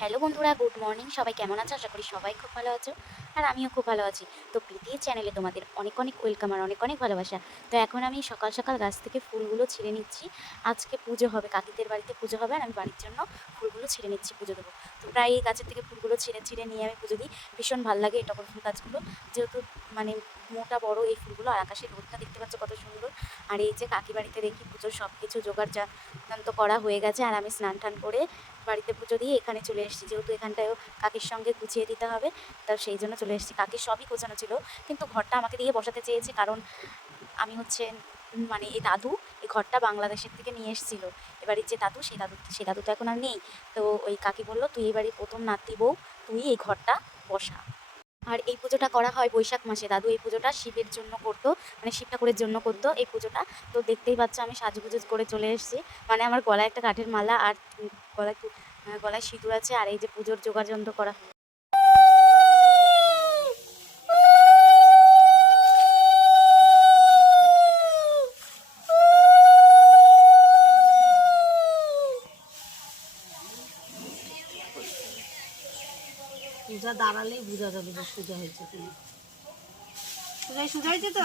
Hello বন্ধুরা, good morning. সবাই কেমন আছো? আশা করি সবাই খুব ভালো আছো। আর আমিও খুব ভালো আছি। তো প্রীতি চ্যানেলে তোমাদের অনেক অনেক ওয়েলকাম আর অনেক অনেক ভালোবাসা। তো এখন আমি সকাল সকাল গাছ থেকে ফুলগুলো ছিঁড়ে নিচ্ছি। আজকে পুজো হবে, কাকিদের বাড়িতে পুজো হবে আর আমি বাড়ির জন্য ফুলগুলো ছিঁড়ে নিচ্ছি, পুজো দেবো। তো প্রায় এই গাছের থেকে ফুলগুলো ছিঁড়ে ছিঁড়ে নিয়ে আমি পুজো দিই। ভীষণ ভালো লাগে টগর ফুল গাছগুলো। যেহেতু মানে মোটা, বড় এই ফুলগুলো আর আকাশের রোদটা দেখতে পাচ্ছ কত সুন্দর। আর এই যে কাকি বাড়িতে দেখি পুজোর সব কিছু জোগাড় যা করা হয়ে গেছে। আর আমি স্নান টান করে বাড়িতে পুজো দিয়ে এখানে চলে এসেছি। যেহেতু এখানটায়ও কাকির সঙ্গে গুছিয়ে দিতে হবে, তা সেই জন্য চলে এসেছি। কাকির সবই গোছানো ছিল, কিন্তু ঘরটা আমাকে দিয়ে বসাতে চেয়েছে কারণ আমি হচ্ছে মানে এই দাদু, এই ঘরটা বাংলাদেশের থেকে নিয়ে এসেছিল। এবারের যে দাদু, সেই দাদু সেই দাদু তো এখন আর নেই। তো ওই কাকি বলল, তুই এবারে প্রথম নাতি বউ, তুই এই ঘরটা বসা। আর এই পুজোটা করা হয় বৈশাখ মাসে। দাদু এই পুজোটা শিবের জন্য করতো মানে শিব ঠাকুরের জন্য করতো এই পুজোটা। তো দেখতেই পাচ্ছ আমি সাজুগুজু করে চলে এসেছি। মানে আমার গলায় একটা কাঠের মালা আর গলায় গলায় সিঁদুর আছে আর এই যে পুজোর জোগাড় যন্ত্র করা পূজা দাঁড়ালেই বোঝা যাবে যে পূজা হয়েছে কিনা। পূজায় সোজা হয়েছে তো?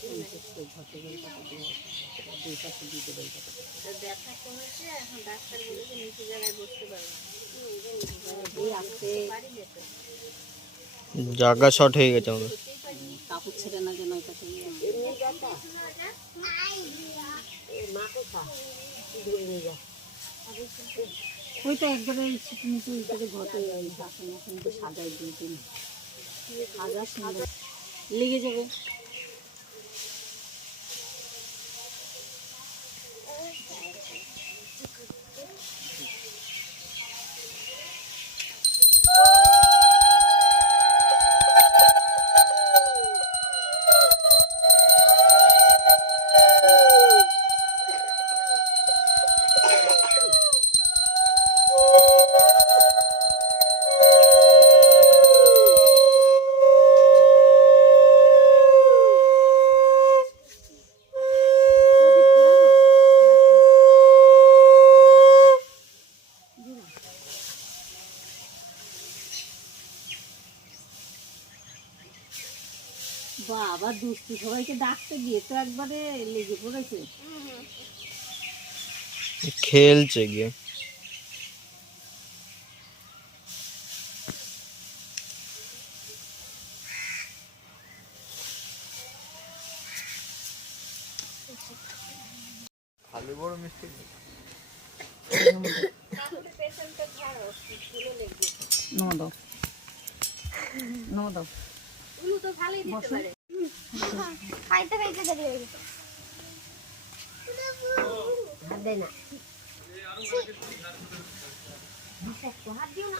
আসেন না ব্যথা কমেছে এখন জায়গা শর্ট হয়ে গেছে আমাদের। না যেন ওইটা থেকে ওইটা একবারে নিচে করে ঘটে বাসন মাসন তো সাজাই দিয়ে দিন সাজা সুন্দর। লেগে যাবে। বাবা দুষ্টু সবাইকে ডাকতে গিয়ে তো একবারে লেগে পড়েছে। খেলছে গিয়ে। খালি বড় মিষ্টি নমো দাও নমো দাও খাইতে খাইতে দেরি হয়ে গেছে হাত দেয় না। হাত দিও না।